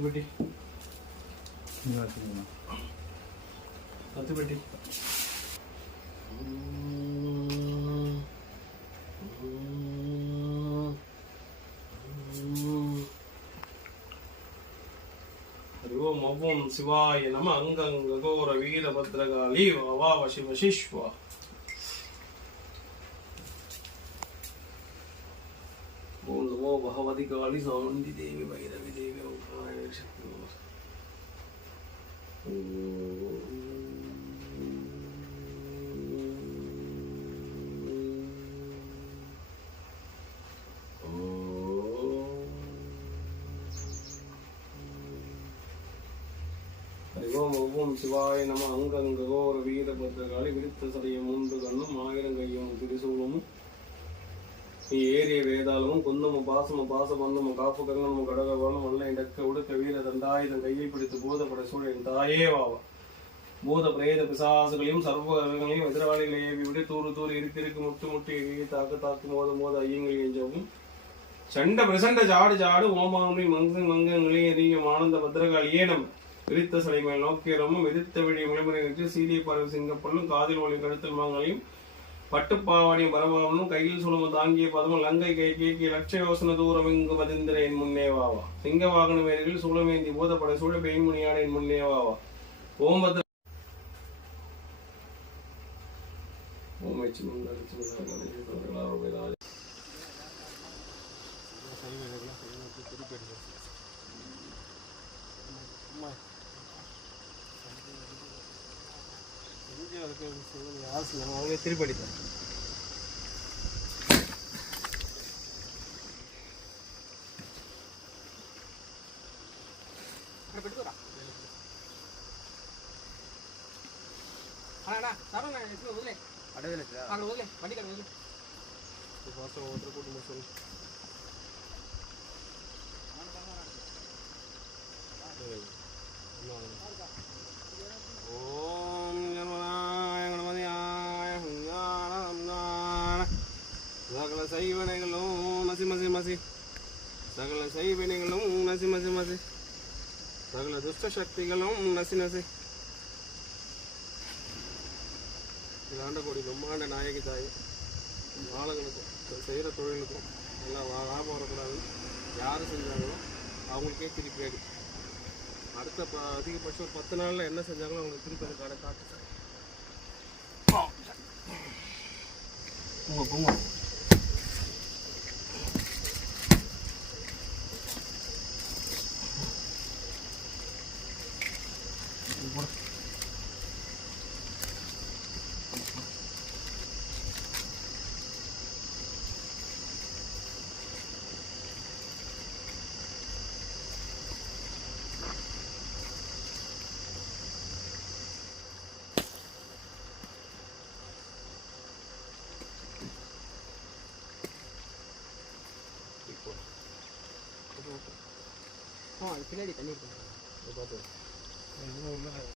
பெட்டி பத்து பெட்டி ஓம் ஓம் சிவாய நம அங்கங்கோர வீரபத்ரகாளி வா வசிவ சிஷ்வா ஓம் நமோ பகவதி காளி சாமுண்டி தேவி வைரவி தேவி ஓம் சக்தி ஓம் சிவாய நம அங்கங்கோர வீரபத்ரகாளி விருத்த சடையும் மூன்று கண்ணும் ஆயிரம் கையும் திரிசூலமும் ஏரிய வேதாளமும் குந்தமும் பாசமும் பாசபந்தமும் காப்பு கங்கனமும் கடகவனும் வல்ல இடக்க உடுக்க வீர தண்டாயுதம் கையில் பிடித்து பூதப்படை சூழலின் தாயே வாவா பூத பிரேத பிசாசுகளையும் சர்வகளையும் எதிராளிகளை ஏவி விட்டு தூறு தூறு இருக்கு முட்டு முட்டு எரிய தாக்கு தாக்கு மோத மோத ஐயங்கள் எஞ்சவும் சண்ட பிரசண்ட ஜாடு ஜாடு ஓமாமி மங்கங்களே எரியும் ஆனந்த பத்திரகாளியே நம் விரித்த சடைமேல் நோக்கியரமும் எதிர்த்த வழி முளைமுறை நின்று சீரிய பறவை சிங்கப்பல்லும் காதில் ஒளி கழுத்தல் மாங்களையும் பட்டுப்பாவடியும் பரவாமனும் கையில் சுழமும் தாங்கிய பதமும் லங்கை கை கேக்கி லட்ச யோசன தூரம் இங்கு மதிந்திர என் முன்னேவாவா சிங்க வாகன வேரில் சுழமேந்தி பூதப்படை சூழ பெய்முனியான என் முன்னேவாவா ஓம் பத்ர ஓம் திருப்படி சைவனைகளும் மசி மசி மசி சகல சைவனைகளும் நசி மசி மசி சகல துஷ்ட சக்திகளும் நசி நசி இதாண்ட கோடி பிரம்மாண்ட நாயகி தாய் ஆளுங்களுக்கும் செய்கிற தொழிலுக்கும் நல்லா லாபம் வரக்கூடாது யார் செஞ்சாங்களோ அவங்களுக்கே திருப்பி அடி அடுத்த அதிகபட்சம் ஒரு 10 நாளில் என்ன செஞ்சாங்களோ அவங்களுக்கு திருப்பி அந்த கடை காட்டு பூங்க பின்னாடி தண்ணி இருக்கு